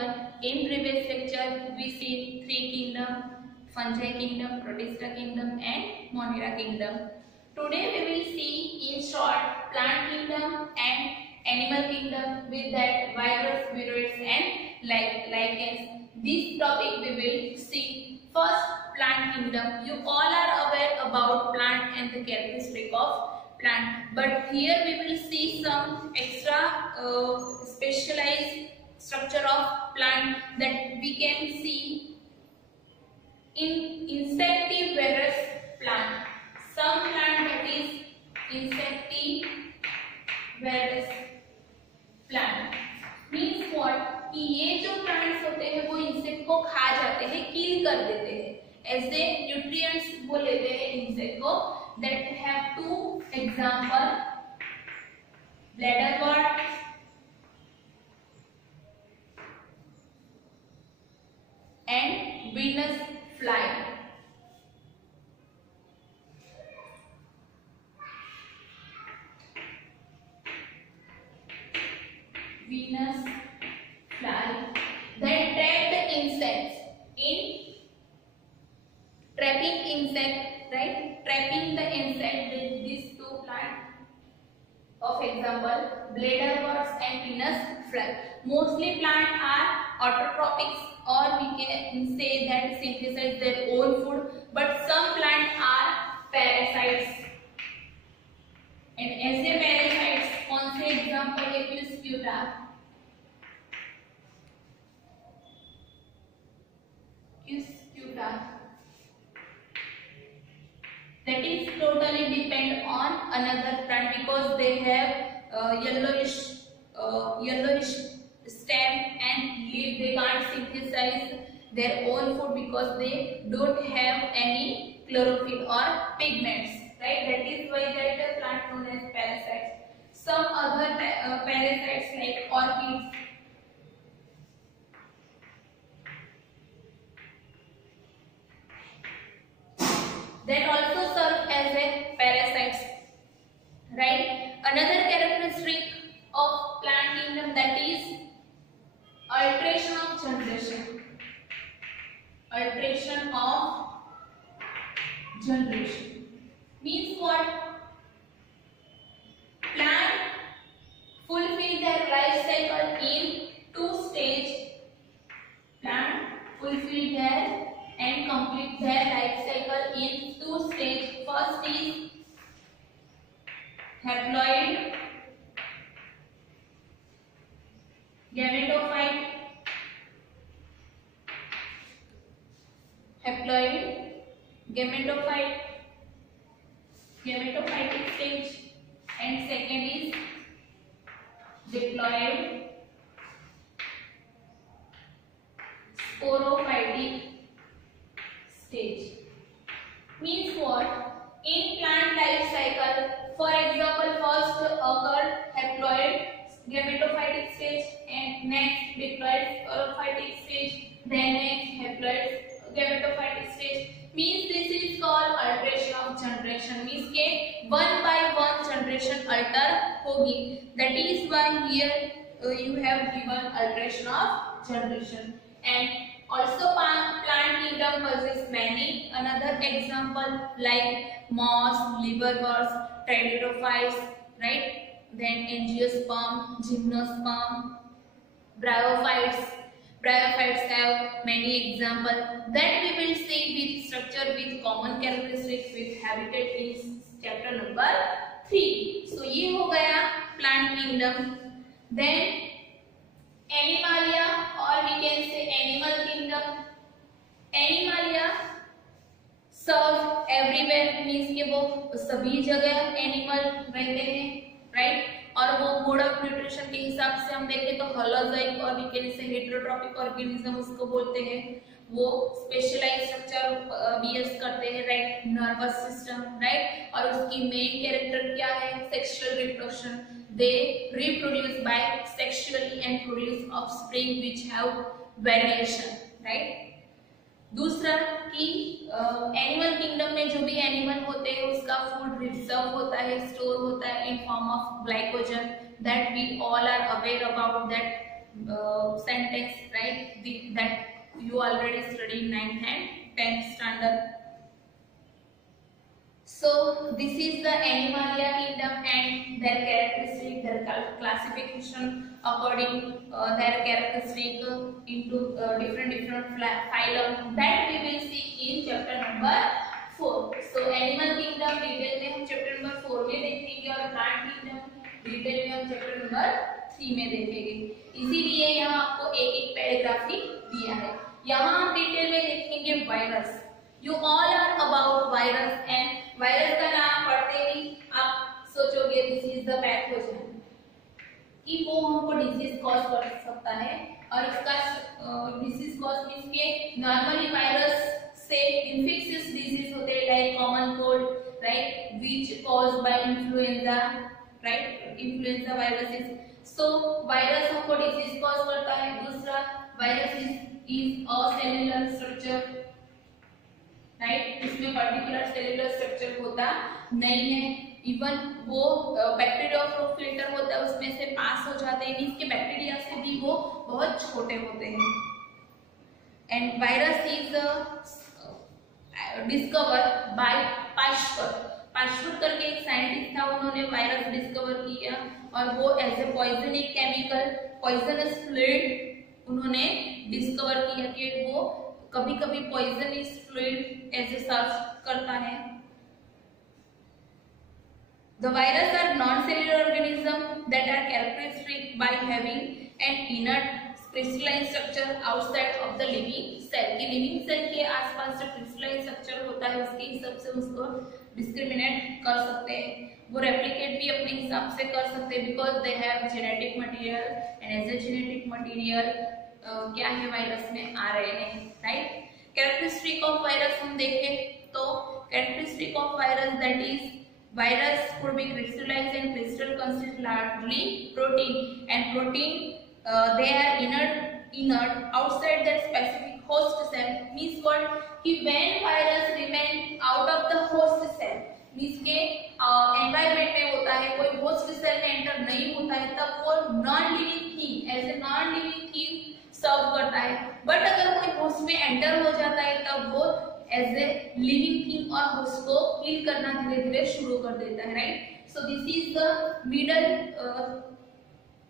everyone. In previous lecture, we see three kingdoms: fungi kingdom, protista kingdom, and monera kingdom. Today we will see in short plant kingdom and animal kingdom, with that virus, viruses, and lichens. This topic we will see. First, plant kingdom. You all are aware about plant and the characteristic of plant, but here we will see some extra specialized structure of plant that we can see in insectivorous plant. Some plant that is insectivorous plant means what, कि ये जो plants होते हैं वो insect को खा जाते हैं, किल कर देते हैं, एज ए न्यूट्रिएंट्स वो लेते हैं इंसेक्ट को. That have two example: bladderwort and Venus fly. Venus fly that trap the insects in trapping insect, right? Trapping the insect with these two plants. Of example, bladderworts and Venus fly. Mostly plants are autotrophics, or we can say that synthesize their own food, but some plants are parasites. And as a parasites, कौन से example है? Cuscuta. That is totally depend on another plant because they have yellowish stem and leaf. They can't synthesize their own food because they don't have any chlorophyll or pigments, right? That is why that the plant known as parasites. Some other parasites like orchids, that also serve as a parasites, right? Another characteristic of plant kingdom, that is alteration of generation. Alteration of generation means what? Plant fulfill their life cycle in two stages. Plant fulfill their and complete their life cycle in two stages. First is haploid gametophyte. Haploid gametophytic stage, and second is diploid sporophytic stage. Means what? In plant life cycle, for example, first occurred haploid gametophytic stage, and next diploid sporophytic stage, then next haploid gametophytic stage. Means this is called alteration of generation. Means के one by one generation alter होगी. That is why here you have given alteration of generation. And also plant kingdom possesses many another example like moss, liverworts, pteridophytes, right? Then angiosperm, gymnosperm, bryophytes. Bryophytes have many examples that we will see with structure, with common characteristics, with habitat in chapter number 3. So ये हो गया plant kingdom. Then Animalia, or we can say animal kingdom. Animalia serve everywhere, means कि वो सभी जगह animal रहते हैं, right? और वो मोड ऑफ न्यूट्रिशन के हिसाब से हम देखें तो होलोजोइक, और we can say heterotrophic organism उसको बोलते हैं. वो स्पेशलाइज स्ट्रक्चर बीएस करते हैं, राइट? Nervous system, right? और उसकी मेन कैरेक्टर क्या है? Sexual reproduction. They reproduce by sexually and produce offspring which have variation, right? दूसरा कि एनिमल किंगडम में जो भी एनिमल होते हैं उसका फूड रिजर्व होता है, स्टोर होता है in form of glycogen. That we all are aware about that sentence, right? That you already studied in 9th and 10th standard. So this is the Animalia kingdom and their characteristic, their classification according their characteristic into different phylum, that we will see in chapter number 4. So animal kingdom detail में हम chapter number 4 में देखेंगे और plant kingdom detail में हम chapter number 3 में देखेंगे। इसीलिए यहाँ आपको एक एक पैराग्राफ ही दिया है। यहाँ हम डिटेल में देखेंगे virus. You all are about virus and virus का नाम पढ़ते ही आप सोचोगे दिस इज द पैथोजन, कि वो हमको डिजीज कॉज कर सकता है। और इसका डिजीज कॉज मींस के नॉर्मली वायरस से इन्फेक्शियस डिजीज होते हैं like common cold, right, which caused by influenza, right, influenza viruses. So virus हमको डिजीज कॉज करता है। दूसरा, virus is a cellular structure, right, इसमें पर्टिकुलर सेलुलर स्ट्रक्चर होता नहीं है। इवन वो बैक्टीरियोफेज फिल्टर होता है उसमें से पास हो जाते हैं, इसके बैक्टीरिया से भी वो बहुत छोटे होते हैं। And virus is discover by Pasteur. Pasteur करके एक साइंटिस्ट था, उन्होंने वायरस डिस्कवर किया और वो as a poisonic chemical, poisonous fluid उन्होंने डिस्कवर किया कि वो कभी कभी पॉइजनस फ्लूइड ऐसे सर्व करता है। The virus are non-cellular organisms that are characteristic by having an inert crystalline structure outside of the living cell। कि living cell के आसपास जो crystalline structure होता है उसके हिसाब से उसको discriminate कर सकते हैं। वो replicate भी अपने हिसाब से कर सकते हैं because they have genetic material and as a genetic material क्या है वायरस में RNA, right? Characteristic of virus हम देखें तो characteristic of virus that is virus could be crystallized and crystal consist largely protein and protein they are inert outside that specific host cell। means what कि when virus remain out of the host cell means के environment में होता है, कोई host cell में enter नहीं होता है, तब वो non living thing as a non living thing सर्व करता है। बट अगर कोई होस्ट में एंटर हो जाता है तब वो एज ए लिविंग थिंग और होस्ट को किल करना धीरे धीरे शुरू कर देता है, right. So this is the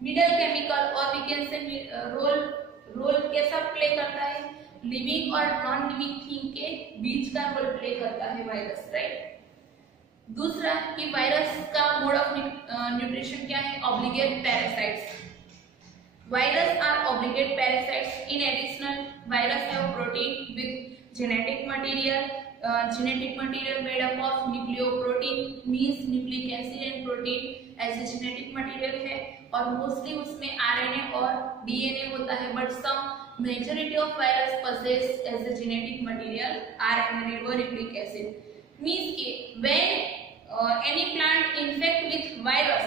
middle chemical और वी कैन से रोल कैसा प्ले करता है, लिविंग और नॉन लिविंग थिंग के बीच का रोल प्ले करता है वायरस, राइट। दूसरा कि वायरस का मोड ऑफ न्यूट्रिशन क्या है, obligate parasites. Virus are obligate parasites. In addition, virus have protein with genetic material. Genetic material made up of nucleoprotein means nucleic acid and protein as a genetic material है और mostly उसमें RNA और DNA होता है, but some majority of virus possess as a genetic material RNA or nucleic acid। means कि when any plant infect with virus,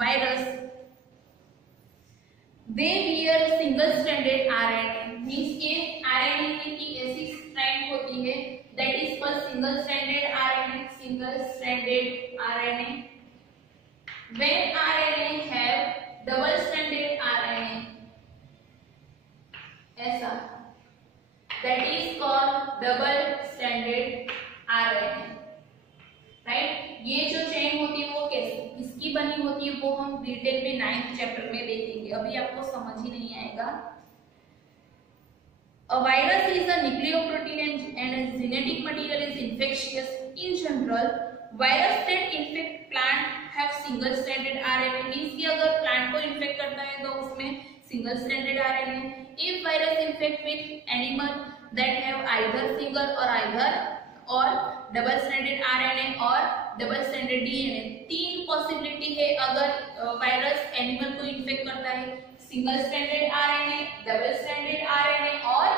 virus they bear single stranded RNA। means के RNA की ऐसी strand होती है that is called single stranded RNA। when RNA have double stranded RNA ऐसा, that is called double stranded RNA, right. ये जो chain होती है वो कैसे इसकी बनी होती है वो हम डिटेल में 9th चैप्टर में देखेंगे, अभी आपको समझ ही नहीं आएगा। A virus is a nucleoprotein and its genetic material is infectious। In general, virus that infect plant have single stranded RNA। means कि अगर प्लांट को इन्फेक्ट करता है तो उसमें single stranded RNA। if virus infect with animal that have either single or double stranded RNA और double stranded DNA, तीन possibility है अगर वायरस एनिमल को इन्फेक्ट करता है, single stranded RNA, double stranded RNA और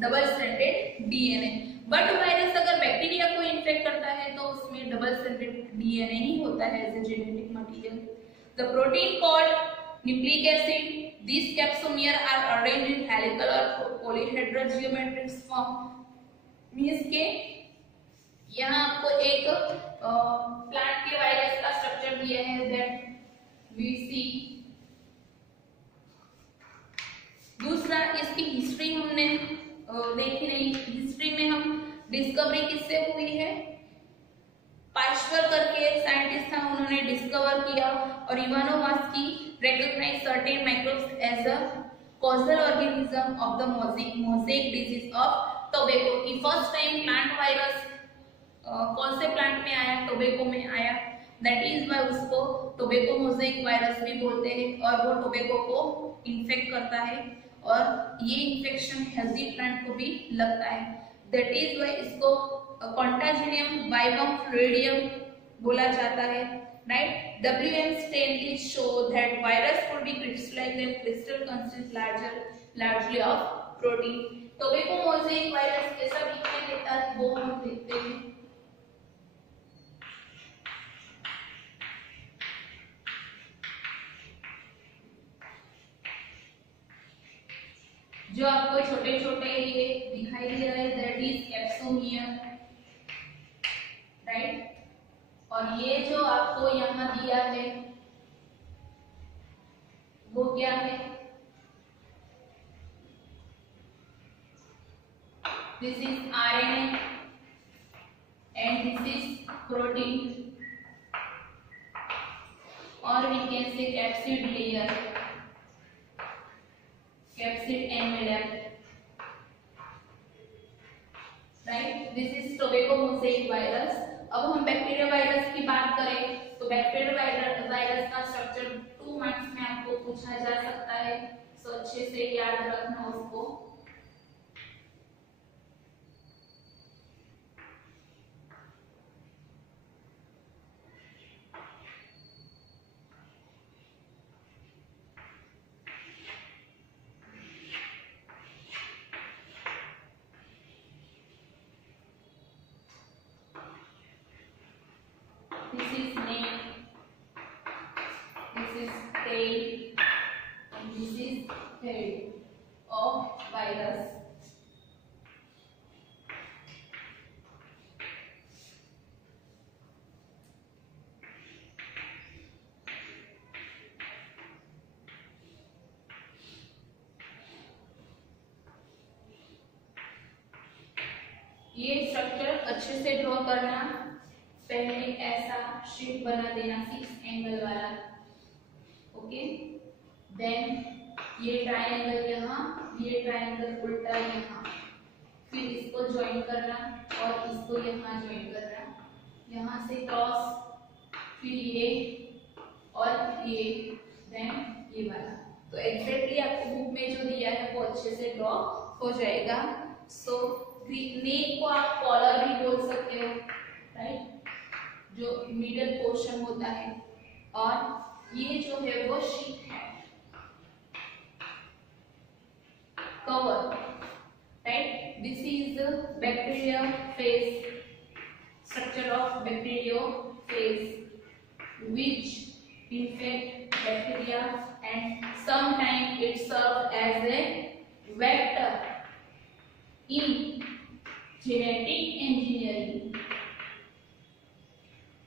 double stranded DNA। But virus अगर bacteria को इन्फेक्ट करता है तो उसमें डबल स्ट्रैंडेड DNA ही होता है as a genetic material. The protein called nucleic acid, this capsomere are arranged in helical और पॉलीहेड्रल जियोमेट्रिक फॉर्म। मींस के यहाँ आपको एक प्लांट के वायरस का स्ट्रक्चर दिया है, वी सी। दूसरा, इसकी हिस्ट्री हमने देखी नहीं। हिस्ट्री में हम डिस्कवरी किससे हुई है, पाश्चर करके साइंटिस्ट था, उन्होंने डिस्कवर किया। और Ivanowsky recognise certain microbes as a causal organism of the mosaic disease of tobacco, की फर्स्ट टाइम प्लांट वायरस कौन से प्लांट में आया, टोबैको में आया। दैट इज वाई उसको टोबैको मोज़ेक वायरस भी बोलते हैं, और वो टोबैको को इन्फेक्ट करता है, और ये इन्फेक्शन हेल्दी प्लांट को भी लगता है। दैट इज वाई इसको कॉन्टाजिनियम बाइवम फ्लूइडियम बोला जाता है, right. W.M. Stanley show that virus could be crystallized and crystal consists largely of protein. Tobacco mosaic virus कैसा दिखाई देता है वो हम देखते हैं। जो आपको छोटे छोटे ये दिखाई दे रहा है दैट इज कैप्सोमियर, राइट। और ये जो आपको यहाँ दिया है वो क्या है, this is RNA and this is protein, और we can say capsid layer, capsid envelope, right. This is tobacco mosaic virus. अब हम बैक्टीरिया वायरस की बात करें तो बैक्टीरिया वायरस का स्ट्रक्चर 2 मार्क्स में आपको पूछा जा सकता है, सो अच्छे से याद रखना उसको। This is neck, this is tail, and this is head of virus. ये स्ट्रक्चर अच्छे से ड्रॉ करना, पहले ऐसा शेप बना देना 6 एंगल वाला, ओके। देन ये ट्रायंगल यहाँ, ये ट्रायंगल उल्टा यहाँ, फिर इसको ज्वाइन करना और इसको यहाँ ज्वाइन करना, यहाँ से क्रॉस, फिर ये और ये, देन ये वाला। तो एग्जैक्टली आपको बुक में जो दिया है वो अच्छे से ड्रॉ हो जाएगा। सो नेक को आप कॉलर भी बोल सकते हो, राइट, जो मिडल पोर्शन होता है, और ये जो है वो शीट है, cover, right. This is bacteria phase, structure of bacteriophage which infect bacteria and sometimes it serves as a vector in genetic engineering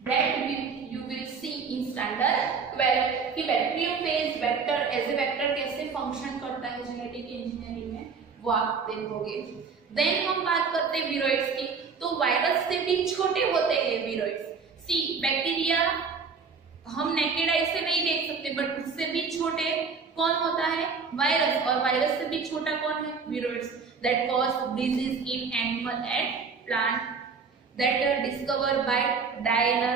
that you will see in standard 12 कि bacteriophage vector as a vector कैसे function करता है genetic engineering में, वो आप देखोगे। Then हम बात करते हैं विरोइड्स की। तो वायरस से भी छोटे होते हैं विरोइड्स। सी बैक्टीरिया हम नेकेड आई से नहीं देख सकते, बट उससे भी छोटे कौन होता है, वायरस, और वायरस से भी छोटा कौन है, viroids, that cause disease in animal and plant, that are discovered by Dyer,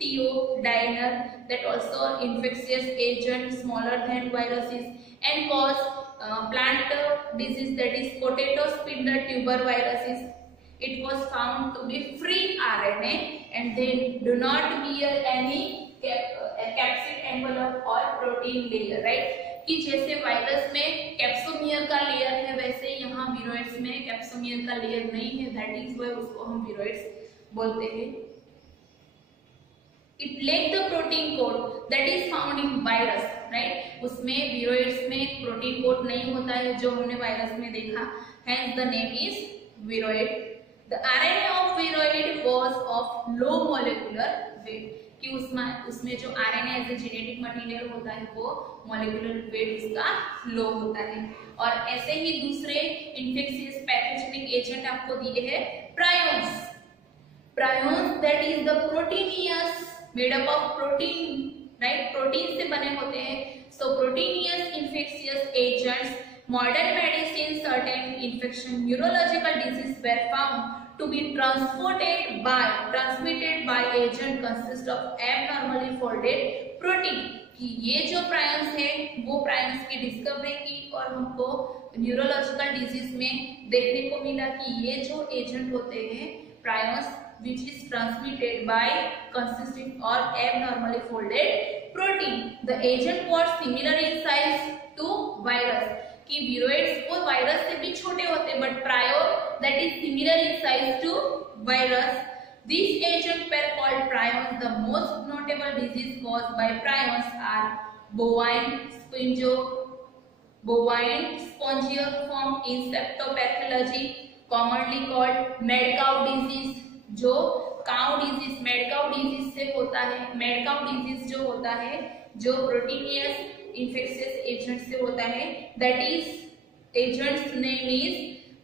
Theo Dyer, that also infectious agent smaller than viruses and cause plant disease, that is potato spindle tuber viruses. It was found to be free RNA and they do not bear any capsid envelope or protein layer, right? कि जैसे virus में capsomere का layer है, वैसे यहाँ viroids में capsomere का layer नहीं है, दैट इज वाई उसको हम विरोइड्स बोलते हैं। It lack the protein code that is found in virus, right. उसमें विरोइड्स में प्रोटीन कोड नहीं होता है जो हमने वायरस में देखा, hence the name is viroid. The RNA of viroid was of low molecular weight. कि उसमें जो RNA as a genetic material होता है वो मॉलिक्यूलर वेट उसका लो होता है। और ऐसे ही दूसरे इन्फेक्शियस पैथोजेनिक एजेंट आपको दिए हैं prions. Prions that is the proteinious made up of protein, right, protein से बने होते हैं। So proteinious infectious agents, modern medicine, certain infection, neurological disease were found to be transmitted by agent consist of abnormally folded protein। कि ये जो prions है वो prions की डिस्कवरी की और हमको न्यूरोलॉजिकल डिजीज में देखने को मिला कि ये जो एजेंट होते हैं prions which is transmitted by consisting or abnormally folded protein। The agent was similar in size to virus, कि विरोइड्स वो वायरस से भी छोटे होते हैं but prion that is similar in size to virus. These agents were called prions। The most notable disease caused by prions are bovine spongiform encephalopathy, commonly called mad cow disease, जो cow disease mad cow disease से होता है। Mad cow disease जो होता है जो proteinaceous infectious agent से होता है, that is agents name is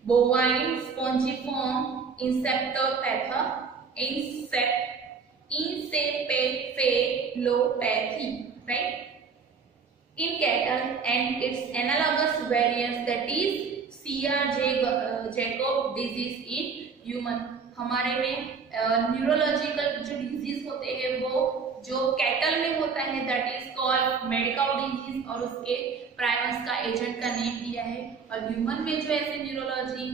bovine spongiform encephalopathy, right, in cattle and its analogous variants that is CR-Jacob disease in human। हमारे में न्यूरोलॉजिकल जो डिजीज होते हैं वो जो कैटल में होता है that is called mad cow disease और उसके प्रायंस का एजेंट का नेम दिया है। और ह्यूमन में जो ऐसे न्यूरोलॉजी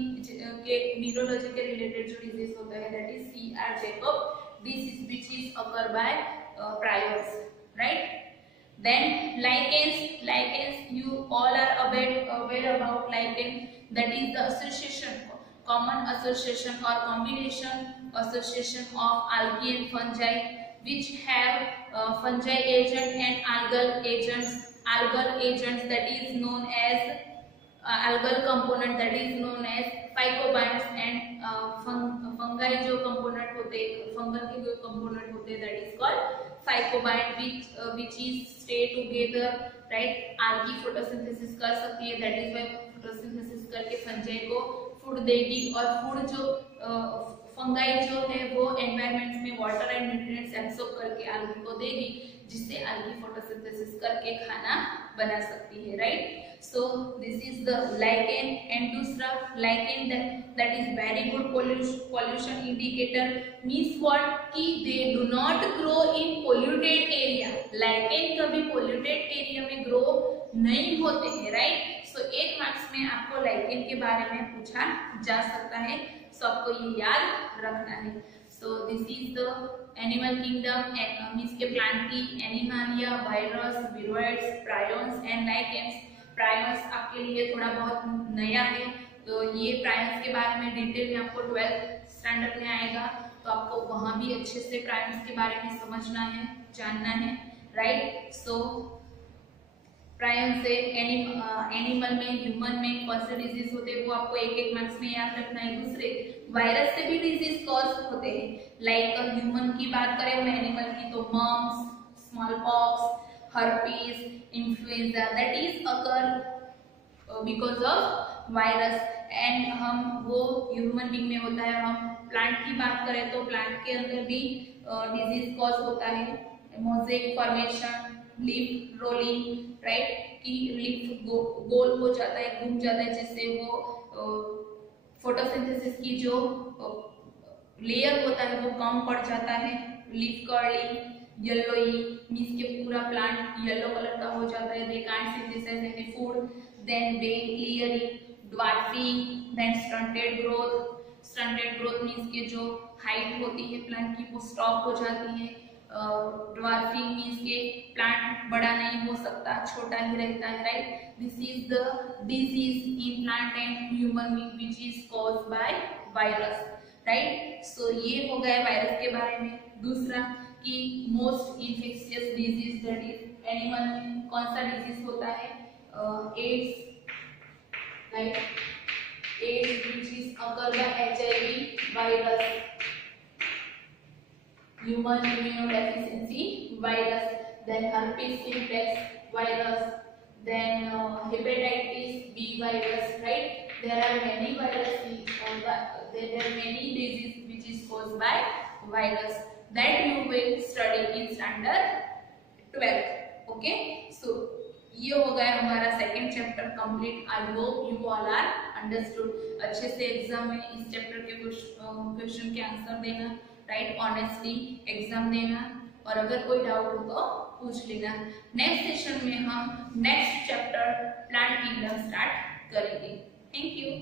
के रिलेटेड जो डिजीज होता है that is CR-Jacob disease which is occur by prions, right? Then lichens, you all are aware about lichen, that is the association, common association or combination association of algae and fungi which have fungi agent and algal agents that is known as algal component that is known as phycobionts and fungi जो component होते हैं fungal के जो component होते हैं that is called phycobiont which is stay together, right? algae photosynthesis कर सकती है that is why photosynthesis करके fungi को फूड देगी और फूड जो फंगाई जो है वो एनवायरनमेंट में वाटर एंड न्यूट्रिएंट्स एब्सॉर्ब करके algae को देगी जिससे algae photosynthesis करके खाना बना सकती है, right? So this is the lichen and दूसरा lichen that is very good pollution indicator means what कि they do not grow in polluted area। lichen कभी polluted area में grow नहीं होते हैं, राइट? So एक मार्क्स में आपको lichen के बारे में पूछा जा सकता है, so आपको ये याद रखना है। So this is the animal kingdom means के प्लांट की Animalia, virus, viroids, prions and lichens. Prions आपके लिए थोड़ा बहुत नया है तो ये प्रायंस के बारे में डिटेल में आपको 12th स्टैंडर्ड में आएगा तो आपको वहां भी अच्छे से प्रायंस के बारे में समझना है, जानना है, राइट? सो प्रायंस से एनिमल में ह्यूमन में कौन से डिजीज होते हैं वो आपको एक मार्क्स में याद रखना है। दूसरे वायरस से भी डिजीज कॉज होते हैं, लाइक ह्यूमन की बात करें हम एनिमल की तो mumps, smallpox, herpes, influenza that is occur because of virus and हम वो ह्यूमन बीइंग में होता है। हम प्लांट की बात करें तो प्लांट के अंदर भी डिजीज कॉज होता है, mosaic formation, leaf rolling, right, कि लीफ गोल हो जाता है, घूम जाता है जिससे वो फोटोसिंथेसिस की जो लेयर होता है वो कम पड़ जाता है। लीफ कर्लिंग, येलोई मींस के पूरा प्लांट येलो कलर का हो जाता है, they can't synthesize any food, then vein clearing, dwarfing, then stunted growth means के जो हाइट होती है प्लांट की वो स्टॉप हो जाती है। ड्वार्फिंग मींस के प्लांट बड़ा नहीं हो सकता, छोटा ही रहता है, right? This is the disease in plant and human being which is caused by virus, right? So ये हो गया वायरस के बारे में। दूसरा कि most infectious disease that is animal में कौन सा डिजीज होता है? AIDS, right? AIDS which is occur by HIV virus, human immunodeficiency virus, then herpes simplex virus, then hepatitis B virus, right? There are many viruses, there are many diseases which is caused by virus that you will study in standard 12th. Okay, so ये हो गया हमारा second chapter complete. I hope you all are understood. अच्छे से exam में इस chapter के question के आंसर देना, राइट, ऑनेस्टली एग्जाम देना, और अगर कोई डाउट हो तो पूछ लेना। नेक्स्ट सेशन में हम next chapter plant kingdom start करेंगे। Thank you.